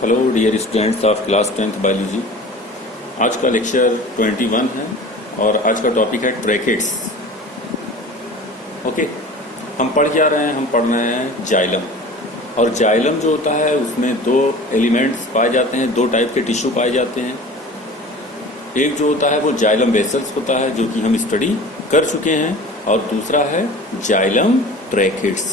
Hello dear students of class 10th biology. आज का lecture 21 है और आज का टॉपिक है ट्रैकेट्स। ओके, हम पढ़ क्या रहे हैं? हम पढ़ रहे हैं जाइलम। और जाइलम जो होता है उसमें दो एलिमेंट्स पाए जाते हैं, दो टाइप के टिश्यू पाए जाते हैं। एक जो होता है वो जाइलम वेसल्स होता है, जो कि हम स्टडी कर चुके हैं, और दूसरा है xylem tracheids.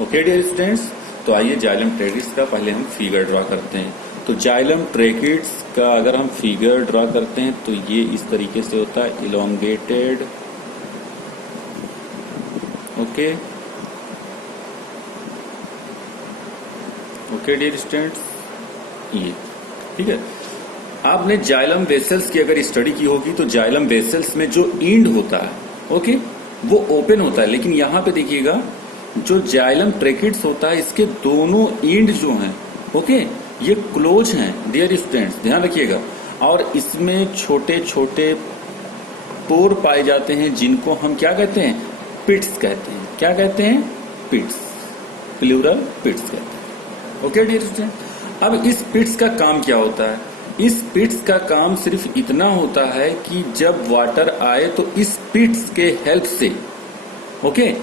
Okay dear students, तो आइए जाइलम ट्रैकेट्स का पहले हम फिगर ड्रा करते हैं। तो जाइलम ट्रैकेट्स का अगर हम फिगर ड्रा करते हैं तो ये इस तरीके से होता है, elongated. Okay okay dear students, ये ठीक है। आपने जाइलम वेसल्स की अगर स्टडी की होगी तो जाइलम वेसल्स में जो इंड होता है, ओके, वो ओपन होता है। लेकिन यहां पे देखिएगा, जो जाइलम ट्रैकेट्स होता है इसके दोनों एंड जो हैं, ओके, ये क्लोज हैं डियर स्टूडेंट्स, ध्यान रखिएगा। और इसमें छोटे छोटे पोर पाए जाते हैं जिनको हम क्या कहते हैं? पिट्स कहते हैं। क्या कहते हैं? पिट्स, प्लूरल पिट्स कहते हैं। ओके डियर स्टूडेंट, अब इस पिट्स का काम क्या होता है? इस पिट्स का काम सिर्फ इतना होता है कि जब वाटर आए तो इस पिट्स के हेल्प से, ओके,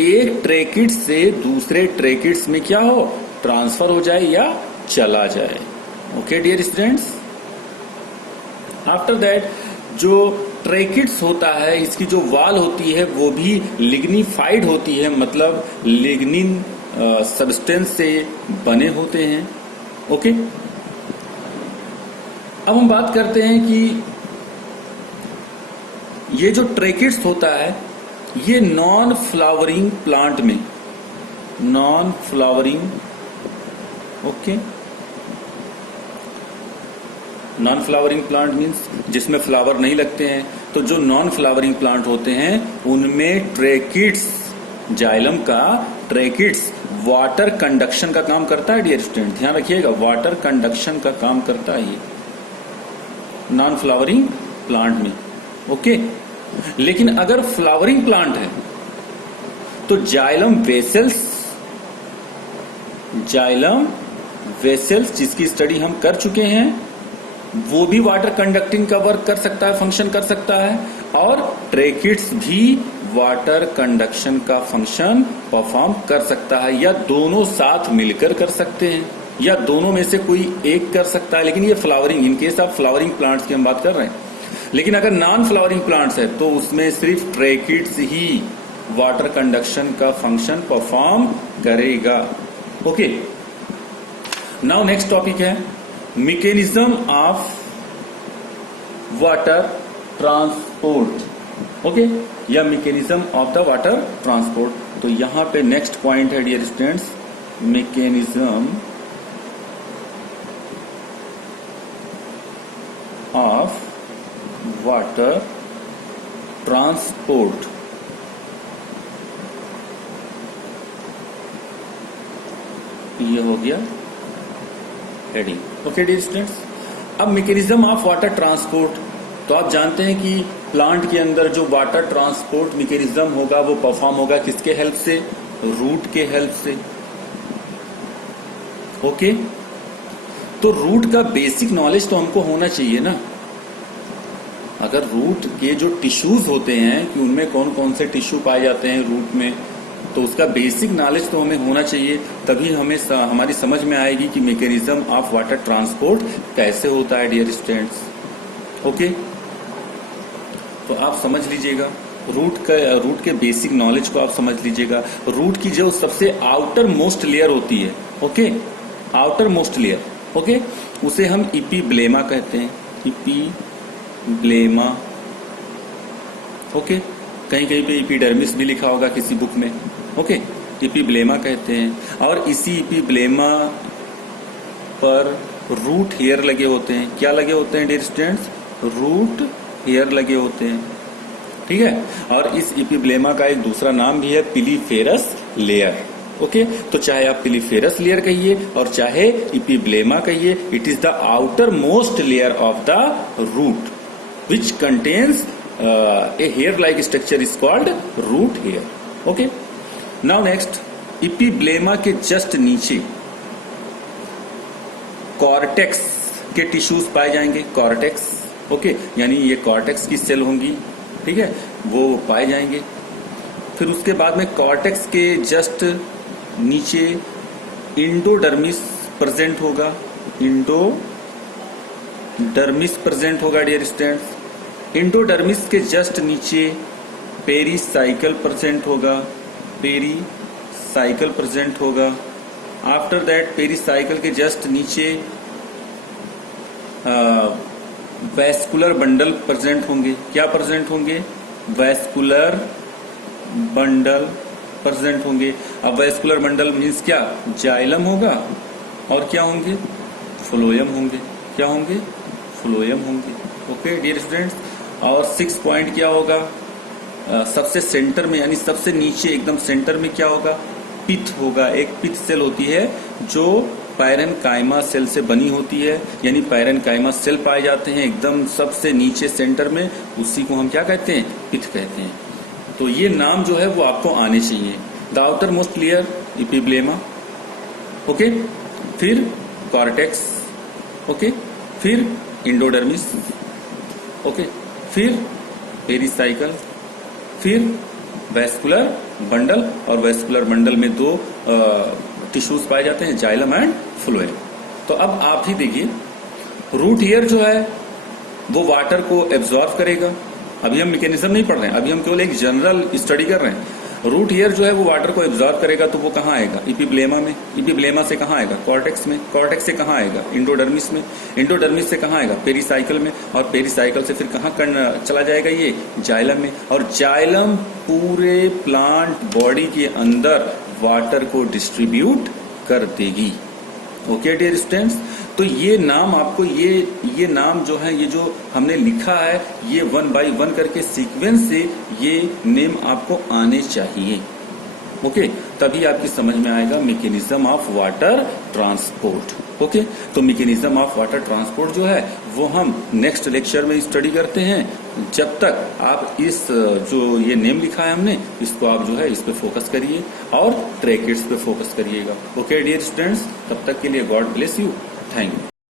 एक ट्रैकेट से दूसरे ट्रैकेट्स में क्या हो, ट्रांसफर हो जाए या चला जाए। Okay dear students, after that जो ट्रैकेट्स होता है, इसकी जो वाल होती है वो भी लिग्निफाइड होती है, मतलब लिग्निन सब्सटेंस से बने होते हैं। ओके, अब हम बात करते हैं कि ये जो ट्रैकेट्स होता है ये नॉन फ्लावरिंग प्लांट में, non flowering, okay, non flowering plant means जिसमें फ्लावर नहीं लगते हैं। तो जो नॉन फ्लावरिंग प्लांट होते हैं उनमें ट्रैकेट्स, जाइलम का ट्रैकेट्स वाटर कंडक्शन का काम करता है डियर स्टूडेंट, ध्यान रखिएगा, वाटर कंडक्शन का काम करता है ये नॉन फ्लावरिंग प्लांट में। ओके, लेकिन अगर फ्लावरिंग प्लांट है तो जाइलम वेसल्स, जाइलम वेसल्स जिसकी स्टडी हम कर चुके हैं, वो भी वाटर कंडक्टिंग का वर्क कर सकता है, फंक्शन कर सकता है, और ट्रैकेट्स भी वाटर कंडक्शन का फंक्शन परफॉर्म कर सकता है, या दोनों साथ मिलकर कर सकते हैं, या दोनों में से कोई एक कर सकता है। लेकिन ये flowering, in case of flowering plants की हम बात कर रहे हैं। लेकिन अगर नॉन फ्लावरिंग प्लांट्स है तो उसमें सिर्फ ट्रैकेट्स ही वाटर कंडक्शन का फंक्शन परफॉर्म करेगा। ओके, नाउ नेक्स्ट टॉपिक है mechanism of water transport. Okay, या mechanism of the water transport. तो यहां पे नेक्स्ट पॉइंट है dear students, mechanism of water transport. ये हो गया हेडिंग। ओके डियर स्टूडेंट्स, अब मैकेनिज्म ऑफ वाटर ट्रांसपोर्ट, तो आप जानते हैं कि प्लांट के अंदर जो वाटर ट्रांसपोर्ट मैकेनिज्म होगा वो परफॉर्म होगा किसके हेल्प से? रूट के हेल्प से। ओके, तो रूट का बेसिक नॉलेज तो हमको होना चाहिए ना। अगर रूट के जो टिश्यूज होते हैं कि उनमें कौन कौन से टिश्यू पाए जाते हैं रूट में, तो उसका बेसिक नॉलेज तो हमें होना चाहिए, तभी हमें हमारी समझ में आएगी कि मैकेनिज्म ऑफ वाटर ट्रांसपोर्ट कैसे होता है डियर स्टूडेंट्स। ओके, तो आप समझ लीजिएगा, रूट के बेसिक नॉलेज को आप समझ लीजिएगा। रूट की जो सबसे आउटर मोस्ट लेयर होती है, okay, outer most layer, okay, उसे हम इपीब्लेमा कहते हैं, इपीब्लेमा। ओके, कहीं कहीं पे इपीडर्मिस भी लिखा होगा किसी बुक में। ओके, इपीब्लेमा कहते हैं। और इसी इपीब्लेमा पर रूट हेयर लगे होते हैं। क्या लगे होते हैं डियर स्टूडेंट्स? रूट हेयर लगे होते हैं, ठीक है। और इस इपीब्लेमा का एक दूसरा नाम भी है पिलीफेरस लेयर। ओके, तो चाहे आप पिलीफेरस लेयर कहिए और चाहे इपीब्लेमा कहिए, it is the outer most layer of the root which contains a hair-like structure is called root hair. Okay. Now next, epiblema के जस्ट नीचे कॉर्टेक्स के टिश्यूज पाए जाएंगे, कॉर्टेक्स, ओके, यानी ये कॉर्टेक्स की सेल होंगी, ठीक है, वो पाए जाएंगे। फिर उसके बाद में कॉर्टेक्स के जस्ट नीचे इंडोडर्मिस प्रेजेंट होगा, इंडोडर्मिस प्रेजेंट होगा डियर स्टूडेंट्स। इंडोडर्मिस के जस्ट नीचे पेरीसाइकल प्रेजेंट होगा, पेरीसाइकल प्रेजेंट होगा। आफ्टर दैट पेरीसाइकल के जस्ट नीचे वैस्कुलर बंडल प्रेजेंट होंगे। क्या प्रेजेंट होंगे? वैस्कुलर बंडल प्रेजेंट होंगे। अब वैस्कुलर बंडल मीन्स क्या? जाइलम होगा और क्या होंगे? फ्लोएम होंगे। क्या होंगे? फ्लोएम होंगे। ओके डियर स्टूडेंट्स, और 6 पॉइंट क्या होगा? सबसे सेंटर में यानी सबसे नीचे एकदम सेंटर में क्या होगा? पिथ होगा। एक पिथ सेल होती है जो पैरेनकाइमा सेल से बनी होती है, यानी पैरेनकाइमा सेल पाए जाते हैं एकदम सबसे नीचे सेंटर में, उसी को हम क्या कहते हैं? पिथ कहते हैं। तो ये नाम जो है वो आपको आने चाहिए। The outer most layer epiblema, okay, फिर कॉर्टेक्स, ओके, फिर इंडोडर्मिस, ओके, फिर पेरीसाइकल, फिर वैस्कुलर बंडल, और वैस्कुलर बंडल में 2 टिश्यूज पाए जाते हैं, जाइलम एंड फ्लोएम। तो अब आप ही देखिए, रूट हेयर जो है वो वाटर को एब्जॉर्ब करेगा। अभी हम मैकेनिज्म नहीं पढ़ रहे हैं, अभी हम केवल एक जनरल स्टडी कर रहे हैं। रूट हेयर जो है वो वाटर को एब्जॉर्ब करेगा, तो वो कहाँ आएगा? इपिब्लेमा में। इपिब्लेमा से कहाँ आएगा? कॉर्टेक्स में। कॉर्टेक्स से कहाँ आएगा? इंडोडर्मिस में। इंडोडर्मिस से कहाँ आएगा? पेरीसाइकल में। और पेरीसाइकल से फिर कहाँ चला जाएगा? ये जाइलम में। और जाइलम पूरे प्लांट बॉडी के अंदर वाटर को डिस्ट्रीब्यूट कर देगी। ओके डियर स्टूडेंट्स, तो ये नाम आपको ये नाम जो है, ये जो हमने लिखा है, ये 1 बाय 1 करके सीक्वेंस से ये नेम आपको आने चाहिए। ओके, तभी आपकी समझ में आएगा mechanism of water transport. Okay, तो मैकेनिज्म ऑफ वाटर ट्रांसपोर्ट जो है वो हम नेक्स्ट लेक्चर में स्टडी करते हैं। जब तक आप इस जो ये नेम लिखा है हमने, इसको आप जो है इस पे फोकस करिए और ट्रैकेट्स पे फोकस करिएगा। ओके डियर स्टूडेंट्स, तब तक के लिए God bless you, thank you.